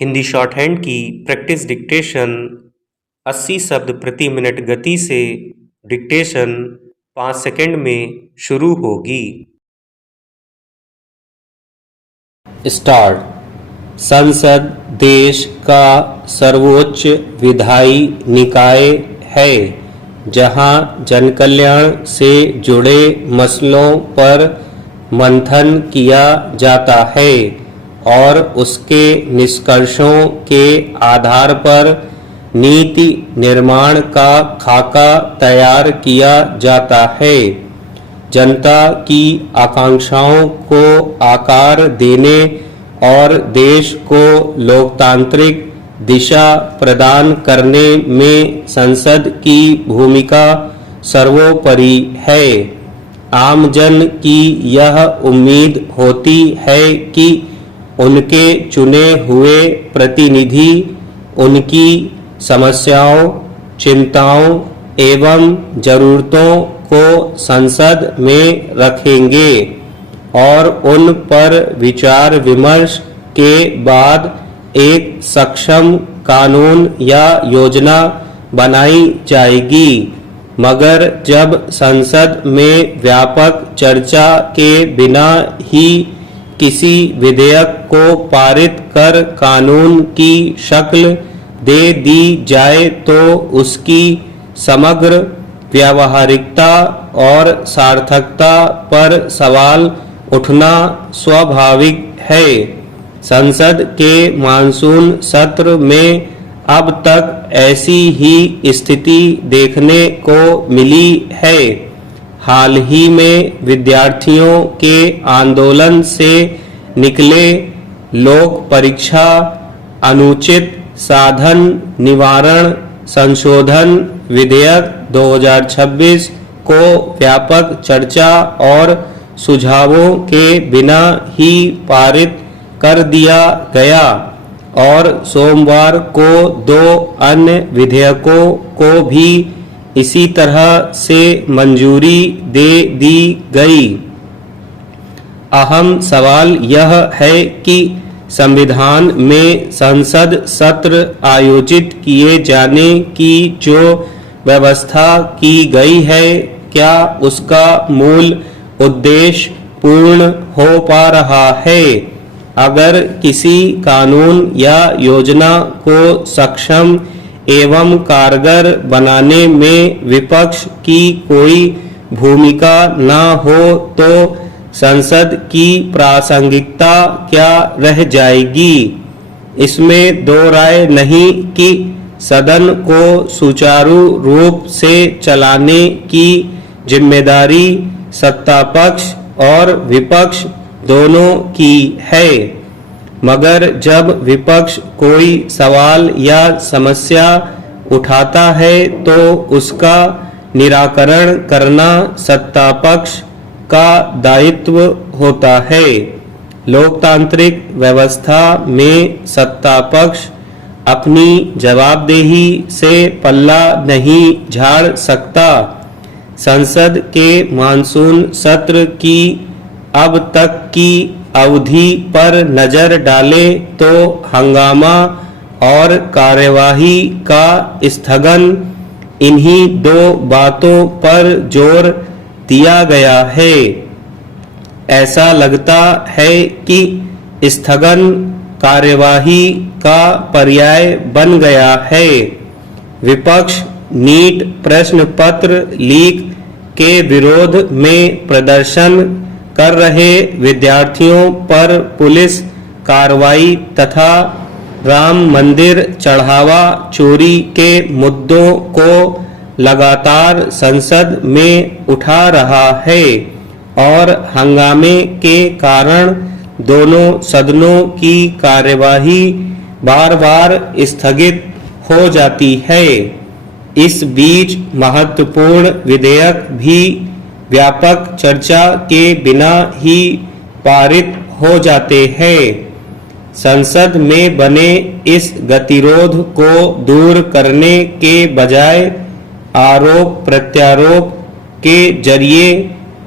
Hindi short hand की practice dictation 80 शब्द प्रति मिनट गति से डिक्टेशन 5 सेकंड में शुरू होगी। स्टार्ट। संसद देश का सर्वोच्च विधायी निकाय है जहां जनकल्याण से जुड़े मसलों पर मंथन किया जाता है और उसके निष्कर्षों के आधार पर नीति निर्माण का खाका तैयार किया जाता है। जनता की आकांक्षाओं को आकार देने और देश को लोकतांत्रिक दिशा प्रदान करने में संसद की भूमिका सर्वोपरि है। आमजन की यह उम्मीद होती है कि उनके चुने हुए प्रतिनिधि उनकी समस्याओं, चिंताओं एवं जरूरतों को संसद में रखेंगे और उन पर विचार विमर्श के बाद एक सक्षम कानून या योजना बनाई जाएगी। मगर जब संसद में व्यापक चर्चा के बिना ही किसी विधेयक को पारित कर कानून की शक्ल दे दी जाए तो उसकी समग्र व्यावहारिकता और सार्थकता पर सवाल उठना स्वाभाविक है। संसद के मानसून सत्र में अब तक ऐसी ही स्थिति देखने को मिली है। हाल ही में विद्यार्थियों के आंदोलन से निकले लोक परीक्षा अनुचित साधन निवारण संशोधन विधेयक 2026 को व्यापक चर्चा और सुझावों के बिना ही पारित कर दिया गया और सोमवार को 2 अन्य विधेयकों को भी इसी तरह से मंजूरी दे दी गई। अहम सवाल यह है कि संविधान में संसद सत्र आयोजित किए जाने की जो व्यवस्था की गई है, क्या उसका मूल उद्देश्य पूर्ण हो पा रहा है? अगर किसी कानून या योजना को सक्षम एवं कारगर बनाने में विपक्ष की कोई भूमिका न हो तो संसद की प्रासंगिकता क्या रह जाएगी? इसमें दो राय नहीं कि सदन को सुचारू रूप से चलाने की जिम्मेदारी सत्तापक्ष और विपक्ष दोनों की है। मगर जब विपक्ष कोई सवाल या समस्या उठाता है तो उसका निराकरण करना सत्तापक्ष का दायित्व होता है। लोकतांत्रिक व्यवस्था में सत्तापक्ष अपनी जवाबदेही से पल्ला नहीं झाड़ सकता। संसद के मानसून सत्र की अब तक की अवधि पर नजर डाले तो हंगामा और कार्यवाही का स्थगन इन्हीं दो बातों पर जोर दिया गया है। ऐसा लगता है कि स्थगन कार्यवाही का पर्याय बन गया है। विपक्ष नीट प्रश्न पत्र लीक के विरोध में प्रदर्शन कर रहे विद्यार्थियों पर पुलिस कार्रवाई तथा राम मंदिर चढ़ावा चोरी के मुद्दों को लगातार संसद में उठा रहा है और हंगामे के कारण दोनों सदनों की कार्यवाही बार-बार स्थगित हो जाती है। इस बीच महत्वपूर्ण विधेयक भी व्यापक चर्चा के बिना ही पारित हो जाते हैं। संसद में बने इस गतिरोध को दूर करने के बजाय आरोप प्रत्यारोप के जरिए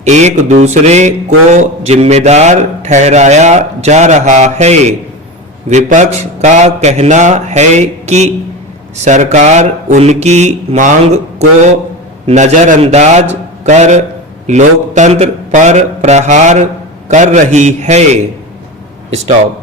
एक दूसरे को जिम्मेदार ठहराया जा रहा है। विपक्ष का कहना है कि सरकार उनकी मांग को नजरअंदाज कर लोकतंत्र पर प्रहार कर रही है। स्टॉप।